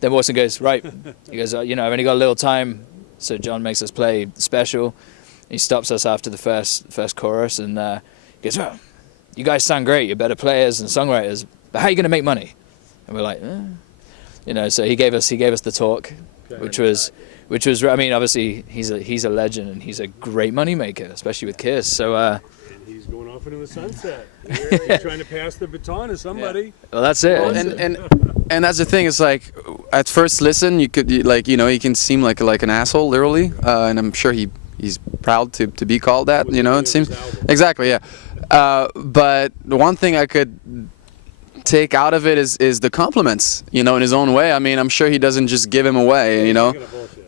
then Watson goes, right. He goes, you know, I've only got a little time. So John makes us play special. He stops us after the first chorus and he goes, well, you guys sound great. You're better players and songwriters. But how are you going to make money? And we're like, you know. So he gave us the talk, which was, I mean, obviously he's a legend and he's a great money maker, especially with Kiss. So. And he's going off into the sunset. You're trying to pass the baton to somebody. Yeah. Well, that's it. Well, and that's the thing. It's like at first listen, you can seem like an asshole, literally, and I'm sure he's proud to be called that. You know, it seems exactly, yeah. But the one thing I could take out of it is the compliments. You know, in his own way. I mean, I'm sure he doesn't just give him away. You know,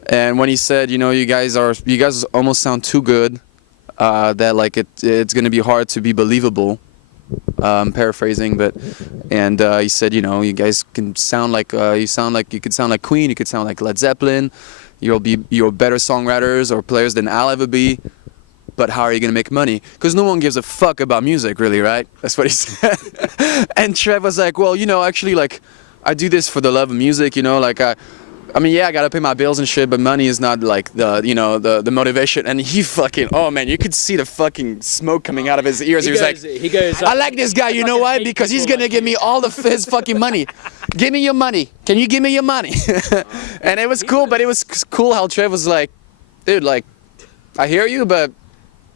and when he said, you know, you guys almost sound too good. That like it's gonna be hard to be believable. Paraphrasing, but he said, you know, you guys can sound like you could sound like Queen, you could sound like Led Zeppelin. You're better songwriters or players than I'll ever be. But how are you gonna make money? Because no one gives a fuck about music, really, right? That's what he said. And Trev was like, well, you know, actually, like, I do this for the love of music, you know, like I mean, yeah, I gotta pay my bills and shit, but money is not like the motivation. And he fucking, oh man, you could see the fucking smoke coming out of his ears. He goes, I like this guy, you know why? Because he's gonna give me all his fucking money. Give me your money. Can you give me your money? And it was cool, but it was cool how Trev was like, dude, like, I hear you, but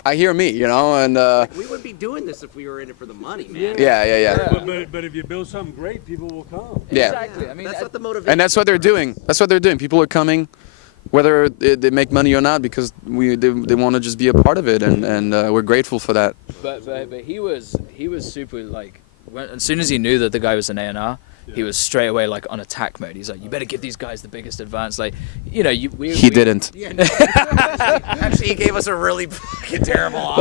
I hear me, you know, and we wouldn't be doing this if we were in it for the money, man. Yeah. But if you build something great, people will come. Yeah. Exactly. I mean, that's what the motivation. And that's what they're doing. That's what they're doing. People are coming, whether they make money or not, because they want to just be a part of it, and we're grateful for that. But he was super, like, as soon as he knew that the guy was an A&R, he was straight away like on attack mode. He's like, you better give these guys the biggest advance. Like, you know, he didn't. Yeah, no. Actually, he gave us a really fucking terrible offer.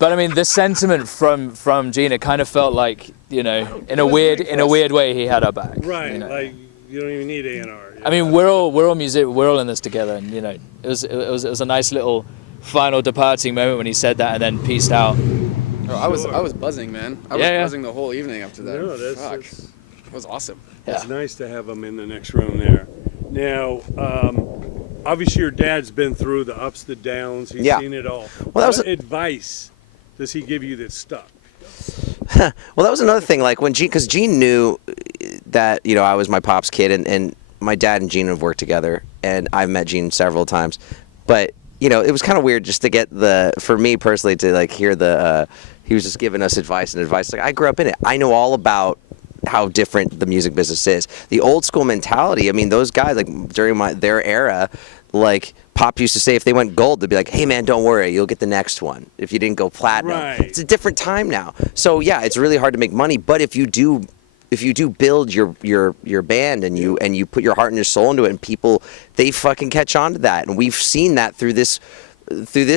But I mean, the sentiment from Gene, it kind of felt like, you know, in a weird way, he had our back. Right. You know? Like you don't even need A&R. I mean, we're all music. We're all in this together, and you know, it was a nice little final departing moment when he said that, and then peaced out. Oh, I was buzzing, man. I was buzzing the whole evening after that. No, Fuck. It was awesome. It's nice to have him in the next room there. Now, obviously your dad's been through the ups, the downs. He's seen it all. Well, what advice does he give you that stuck? Well, that was another thing. Like because Gene knew that, you know, I was my pop's kid, and my dad and Gene have worked together, and I've met Gene several times, but. You know, it was kind of weird just to get for me personally, to like hear he was just giving us advice. Like, I grew up in it. I know all about how different the music business is. The old school mentality, I mean, those guys, like, during their era, like, Pop used to say if they went gold, they'd be like, hey, man, don't worry, you'll get the next one if you didn't go platinum. Right. It's a different time now. So, yeah, it's really hard to make money, but if you do build your band and you put your heart and your soul into it, and people, they fucking catch on to that, and we've seen that through this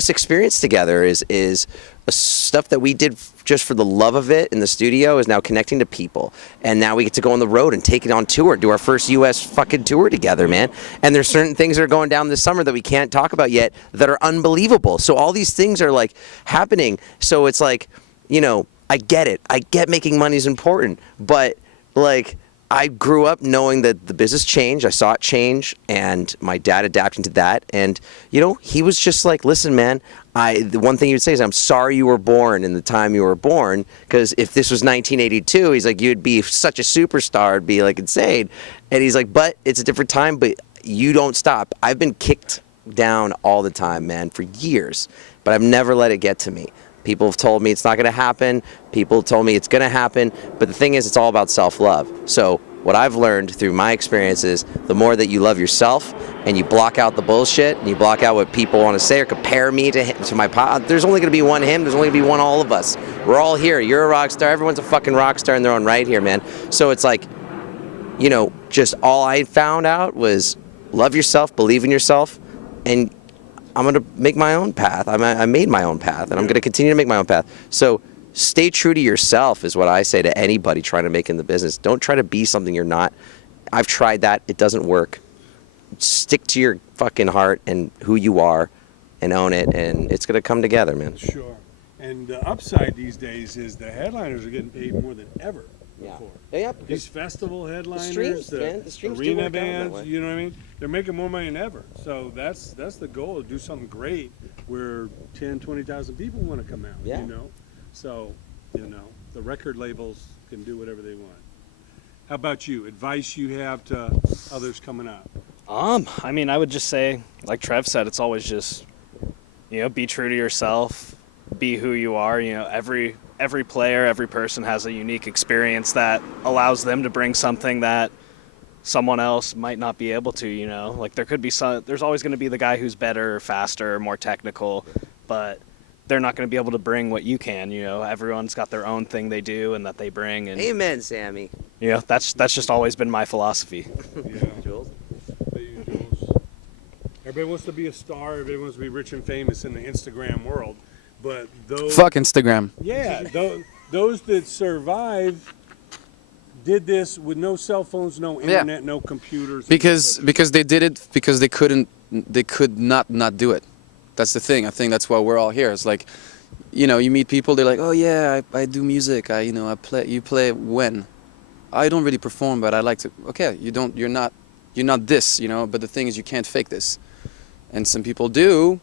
experience together is stuff that we did just for the love of it in the studio is now connecting to people, and now we get to go on the road and take it on tour, do our first U.S. fucking tour together, man. And there's certain things that are going down this summer that we can't talk about yet that are unbelievable. So all these things are like happening. So it's like, you know, I get it. I get making money is important, but like, I grew up knowing that the business changed. I saw it change, and my dad adapting to that. And, you know, he was just like, listen, man, the one thing he would say is, I'm sorry you were born in the time you were born, because if this was 1982, he's like, you'd be such a superstar, it'd be like insane. And he's like, but it's a different time, but you don't stop. I've been kicked down all the time, man, for years, but I've never let it get to me. People have told me it's not going to happen. People told me it's going to happen. But the thing is, it's all about self-love. So what I've learned through my experiences, the more that you love yourself and you block out the bullshit and you block out what people want to say or compare me to my pop, there's only going to be one him. There's only going to be one all of us. We're all here. You're a rock star. Everyone's a fucking rock star in their own right here, man. So it's like, you know, just all I found out was love yourself, believe in yourself, and I'm going to make my own path. I made my own path, and I'm going to continue to make my own path. So stay true to yourself is what I say to anybody trying to make in the business. Don't try to be something you're not. I've tried that. It doesn't work. Stick to your fucking heart and who you are and own it, and it's going to come together, man. Sure. And the upside these days is the headliners are getting paid more than ever. Yeah. before. Yeah, These festival headliners, streams, man. The streams do arena work out that bands, way. you know what I mean? They're making more money than ever. So that's the goal, to do something great where 10, 20,000 people want to come out, Yeah. you know? So, you know, the record labels can do whatever they want. How about you? Advice you have to others coming up? I mean, I would just say, like Trev said, it's always just, be true to yourself, be who you are. Every player, every person has a unique experience that allows them to bring something that someone else might not be able to. Like there could be there's always going to be the guy who's better, faster, more technical, but they're not going to be able to bring what you can. Everyone's got their own thing they do and that they bring, and Amen, Sammy. that's just always been my philosophy. Yeah. Jules? How about you, Jules? Everybody wants to be a star. Everybody wants to be rich and famous in the Instagram world. But those, Fuck Instagram. yeah, those that survive did this with no cell phones, no internet, no computers. Because they did it because they could not do it. That's the thing. I think that's why we're all here. It's like, you meet people, they're like, oh yeah, I do music. I play. You play when? I don't really perform, but I like to. Okay, you're not this, But the thing is, you can't fake this, and some people do.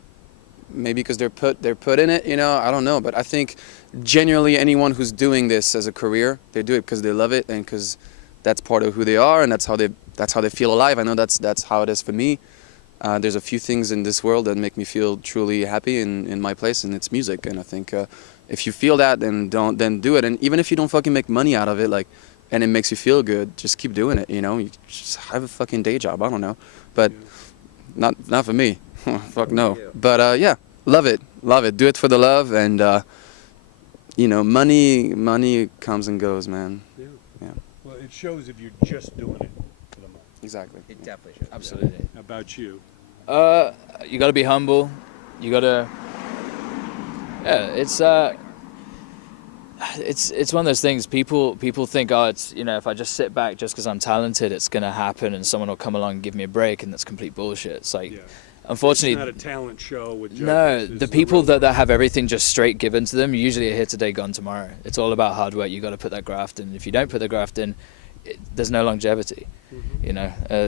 Maybe because they're put in it, I don't know. But I think genuinely anyone who's doing this as a career, they do it because they love it and because that's part of who they are and that's how they feel alive. I know that's how it is for me. There's a few things in this world that make me feel truly happy in my place, and it's music. And I think if you feel that, then do it. And even if you don't fucking make money out of it, and it makes you feel good, just keep doing it. You just have a fucking day job. I don't know, but not for me. Fuck no. But yeah, love it. Do it for the love, and money comes and goes, man. Yeah. Yeah. Well, it shows if you're just doing it for the money. Exactly. It definitely should. Absolutely. How about you? You got to be humble. You got to. Yeah, it's one of those things. People think, oh, it's if I just sit back just because I'm talented, it's gonna happen, and someone will come along and give me a break, and that's complete bullshit. It's like. Yeah. Unfortunately, It's not a talent show with judges. no, It's the people real- that have everything just straight given to them usually are here today, gone tomorrow. It's all about hard work. You got to put that graft in. If you don't put the graft in, there's no longevity.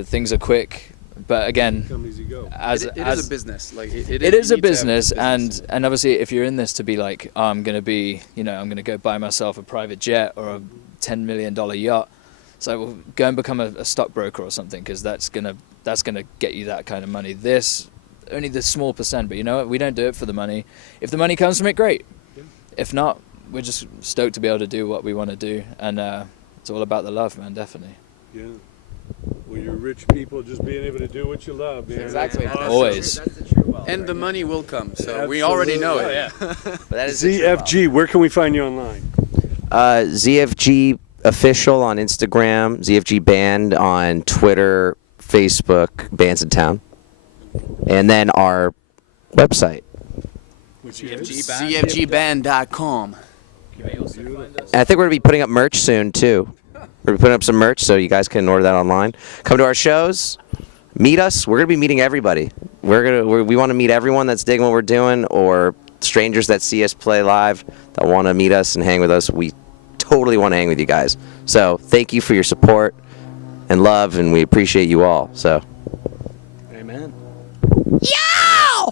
Things are quick, but again, Come easy go. as It is a business. Like it it is you a need to have business, business. and obviously, if you're in this to be like, oh, I'm gonna be, I'm gonna go buy myself a private jet or a $10 million yacht. So well, go and become a stockbroker or something, because that's gonna get you that kind of money. This only the small percent, but you know what? We don't do it for the money. If the money comes from it, great. Yeah. If not, we're just stoked to be able to do what we want to do, and it's all about the love, man. Definitely. Yeah. Well, you're rich people just being able to do what you love, man. Exactly. That's awesome. Always. That's the true wealth. And the money will come. So Absolutely. we already know it. yeah. But that is the true wealth. ZFG, where can we find you online? ZFG official on Instagram, ZFG band on Twitter, Facebook, Bands in Town, and then our website. Which is CFGband.com. And I think we're gonna be putting up merch soon too. We're putting up some merch, so you guys can order that online. Come to our shows, meet us. We're gonna be meeting everybody. We want to meet everyone that's digging what we're doing, or strangers that see us play live that want to meet us and hang with us. We totally want to hang with you guys. So thank you for your support and love, and we appreciate you all. So. Amen. Yo!